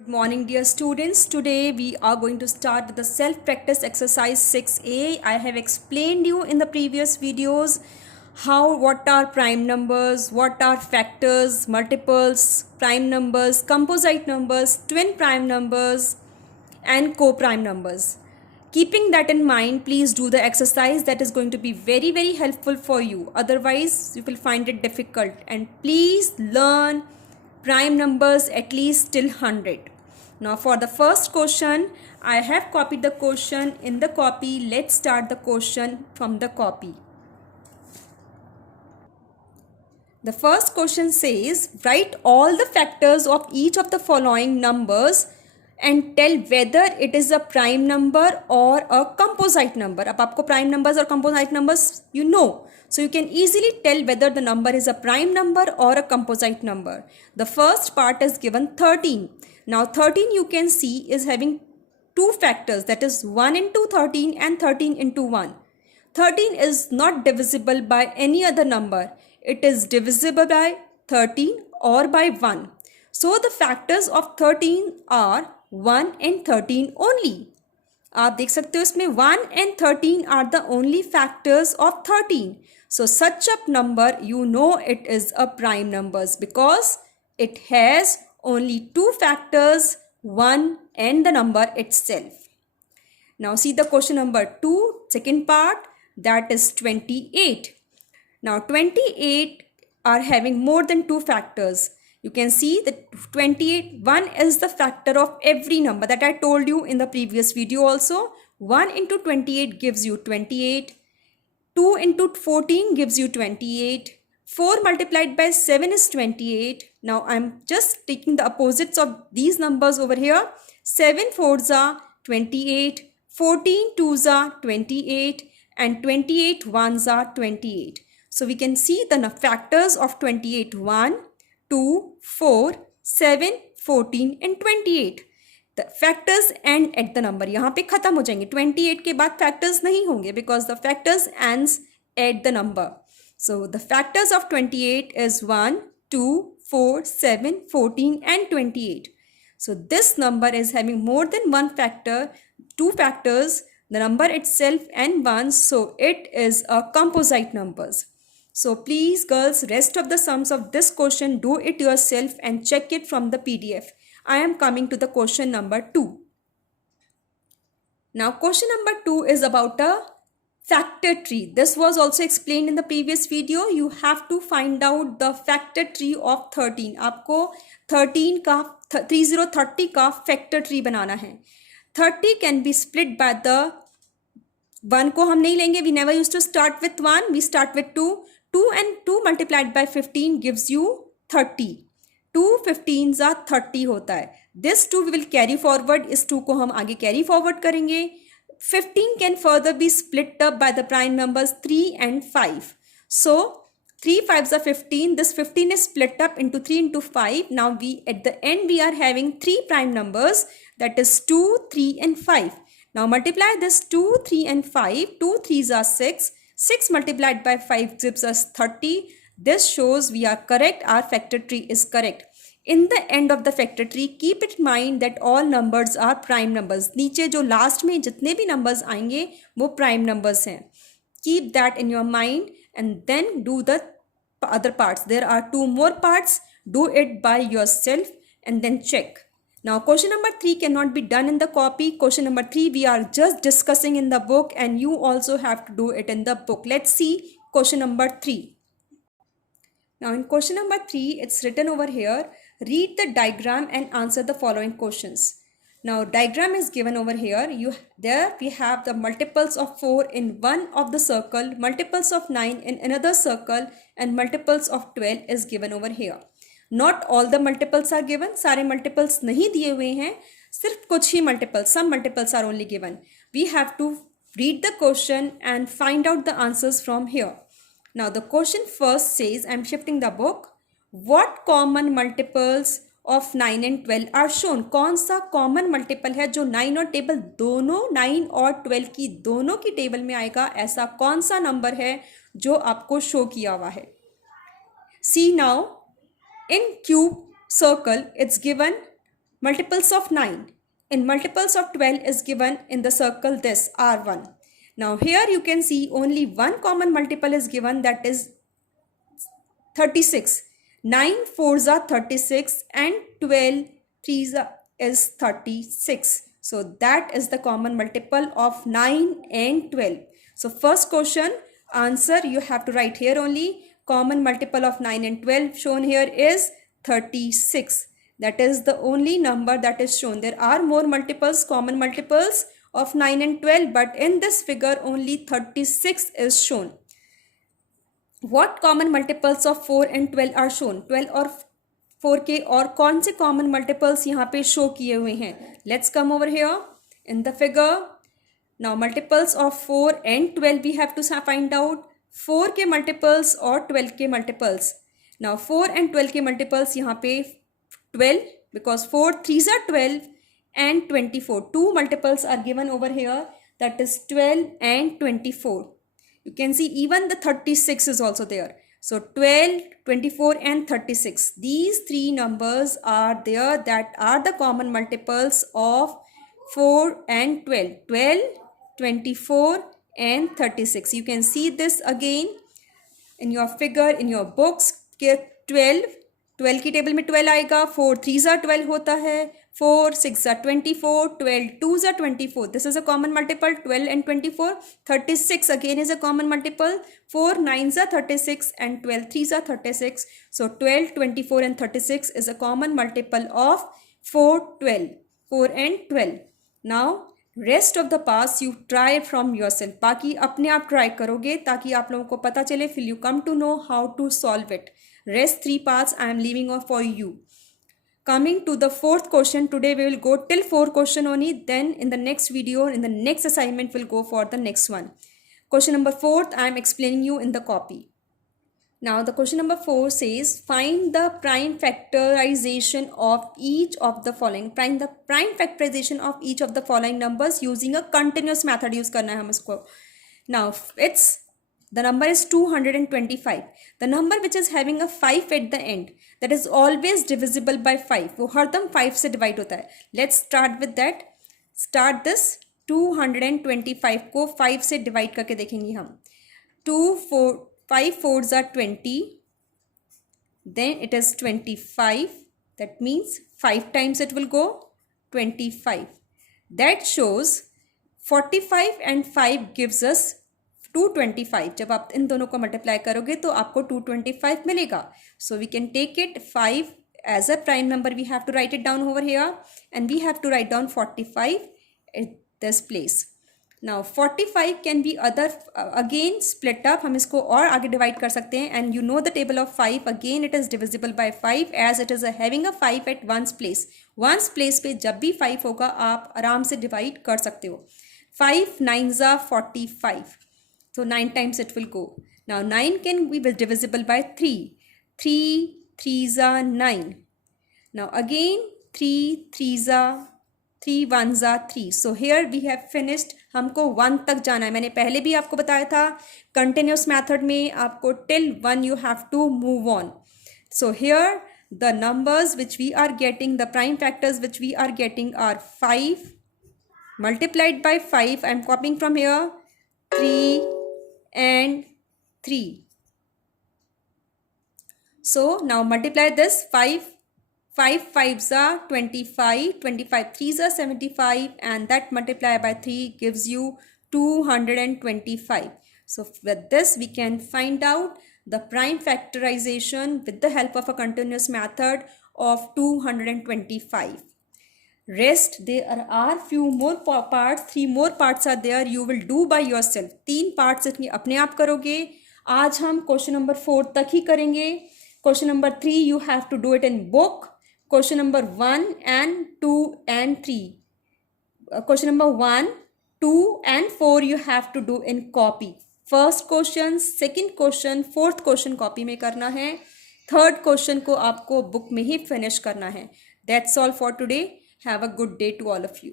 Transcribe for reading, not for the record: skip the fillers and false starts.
Good morning, dear students. Today we are going to start with the self-practice exercise 6a. I have explained you in the previous videos what are prime numbers, what are factors, multiples, prime numbers, composite numbers, twin prime numbers, and co-prime numbers. Keeping that in mind, please do the exercise. That is going to be very helpful for you. Otherwise, you will find it difficult. And please learn prime numbers at least till 100. Now for the first question, I have copied the question in the copy. Let's start the question from the copy. The first question says, write all the factors of each of the following numbers and tell whether it is a prime number or a composite number. अब आपको prime numbers और composite numbers you know. So you can easily tell whether the number is a prime number or a composite number. The first part is given 13. Now 13 you can see is having two factors, that is 1 into 13 and 13 into 1. 13 is not divisible by any other number. It is divisible by 13 or by 1. So the factors of 13 are 1 and 13 only. आप देख सकते हो इसमें 1 and 13 are the only factors of 13. So such a number, you know it is a prime numbers because it has only two factors, 1 and the number itself. Now see the question number 2, second part, that is 28. Now 28 are having more than two factors. You can see that 28, 1 is the factor of every number that I told you in the previous video also. 1 into 28 gives you 28. 2 into 14 gives you 28. 4 multiplied by 7 is 28. Now I'm just taking the opposites of these numbers over here. 7 4s are 28. 14 2s are 28. And 28 1s are 28. So we can see the factors of 28, 1, 2, 4, 7, 14 and 28. The factors end at the number. यहाँ पे खत्म हो जाएंगे. 28 के बाद factors नहीं होंगे because the factors ends at the number. So the factors of 28 is 1, 2, 4, 7, 14 and 28. So this number is having more than one factor, two factors, the number itself and 1. So it is a composite numbers. So please girls, rest of the sums of this question, do it yourself and check it from the PDF. I am coming to the question number 2. Now question number 2 is about a factor tree. This was also explained in the previous video. You have to find out the factor tree of 13. आपको 13 का 30 का factor tree बनाना है. 30 can be split by the 1 को हम नहीं लेंगे. We never used to start with 1. We start with 2. 2 and 2 multiplied by 15 gives you 30. 2 15s are 30 होता है. This 2 we will carry forward. इस 2 को हम आगे carry forward करेंगे. 15 can further be split up by the prime numbers 3 and 5. So 3 5s are 15. This 15 is split up into 3 into 5. Now we at the end we are having 3 prime numbers, that is 2, 3 and 5. Now multiply this 2, 3 and 5. 2 3s are 6. 6 multiplied by 5 gives us 30. This shows we are correct. Our factor tree is correct. In the end of the factor tree, keep in mind that all numbers are prime numbers. नीचे जो last में जितने भी numbers आएंगे वो prime numbers हैं. Keep that in your mind and then do the other parts. There are 2 more parts. Do it by yourself and then check. Now question number 3 cannot be done in the copy. Question number 3 we are just discussing in the book and you also have to do it in the book. Let's see question number 3. Now in question number 3 it's written over here. Read the diagram and answer the following questions. Now diagram is given over here. There we have the multiples of 4 in one of the circle, multiples of 9 in another circle and multiples of 12 is given over here. Not all the multiples are given. सारे multiples नहीं दिए हुए हैं. सिर्फ कुछ ही multiples, some multiples are only given. We have to read the question and find out the answers from here. Now the question first says, I am shifting the book. What common multiples of 9 and 12 are shown? कौन सा common multiple है जो 9 और table दोनों 9 और 12 की दोनों की टेबल में आएगा? ऐसा कौन सा नंबर है जो आपको शो किया हुआ है? See now, in cube circle it's given Multiples of 9. In multiples of 12 is given in the circle this R1. Now here you can see only one common multiple is given, that is 36. 9 4s are 36 and 12 3s is 36. So that is the common multiple of 9 and 12. So first question answer you have to write here only. Common multiple of 9 and 12 shown here is 36. That is the only number that is shown. There are more multiples, common multiples of 9 and 12, but in this figure only 36 is shown. What common multiples of 4 and 12 are shown? 12 और 4 के और कौन से common multiples यहाँ पे show किए हुए हैं? Let's come over here in the figure. Now multiples of 4 and 12 we have to find out. 4 के multiples और 12 के multiples. Now 4 and 12 के multiples यहाँ पे 12, because 4 3s are 12 and 24. Two multiples are given over here, that is 12 and 24. You can see even the 36 is also there. So 12, 24 and 36. These three numbers are there that are the common multiples of 4 and 12. 12, 24 and 36. You can see this again in your figure, in your books. 12 की table में 12 आएगा. 4 3s are 12 होता है. 4 6s are 24. 12 2s are 24. This is a common multiple, 12 and 24. 36 again is a common multiple. 4 9s are 36 and 12 3s are 36. So 12, 24 and 36 is a common multiple of 4, 12. 4 and 12. Now rest of the parts you try from yourself. बाकी अपने आप try करोगे ताकि आप लोगों को पता चले. Will you come to know how to solve it. Rest 3 parts I am leaving off for you. Coming to the fourth question, today we will go till 4 question only. Then in the next video, in the next assignment, we'll go for the next one. Question number 4, I am explaining you in the copy. Now the question number 4 says, find the prime factorization of each of the following. Find the prime factorization of each of the following numbers using a continuous method. Use करना है हम इसको. Now the number is 225. The number which is having a 5 at the end, that is always divisible by 5. वो हरदम 5 से divide होता है. Let's start with that. Start this 225 को 5 से divide करके देखेंगे हम. 5 4s are 20. Then it is 25. That means 5 times it will go 25. That shows 45 and 5 gives us 225. जब आप इन दोनों को मल्टीप्लाई करोगे तो आपको 225 मिलेगा. So we can take it 5 as a prime number. We have to write it down over here and we have to write down 45 at this place. Now 45 can be other again split up. हम इसको और आगे divide कर सकते हैं. And you know the table of 5. Again it is divisible by 5 as it is having a 5 at one's place. One's place पे जब भी 5 होगा आप आराम से divide कर सकते हो. 5 9s are 45. So 9 times it will go. Now 9 can be divisible by 3. 3 3s are 9. Now again 3 3s are 3 1s are 3. So here we have finished. हमको 1 तक जाना है. मैंने पहले भी आपको बताया था continuous method में आपको till 1 you have to move on. So here the numbers which we are getting, the prime factors which we are getting are 5 multiplied by 5. I am copying from here. 3 and 3. So now multiply this. 5 5s are 25, 25 3s are 75, and that multiplied by 3 gives you 225. So with this we can find out the prime factorization with the help of a continuous method of 225. Rest there are few more parts. 3 more parts are there. You will do by yourself. 3 parts अपने आप करोगे. आज हम question number 4 तक ही करेंगे. Question number 3 you have to do it in book. Question number 1 and 2 and 3. Question number 1, 2 and 4 you have to do in copy. First question, second question, fourth question copy में करना है. Third question को आपको book में ही finish करना है. That's all for today. Have a good day to all of you.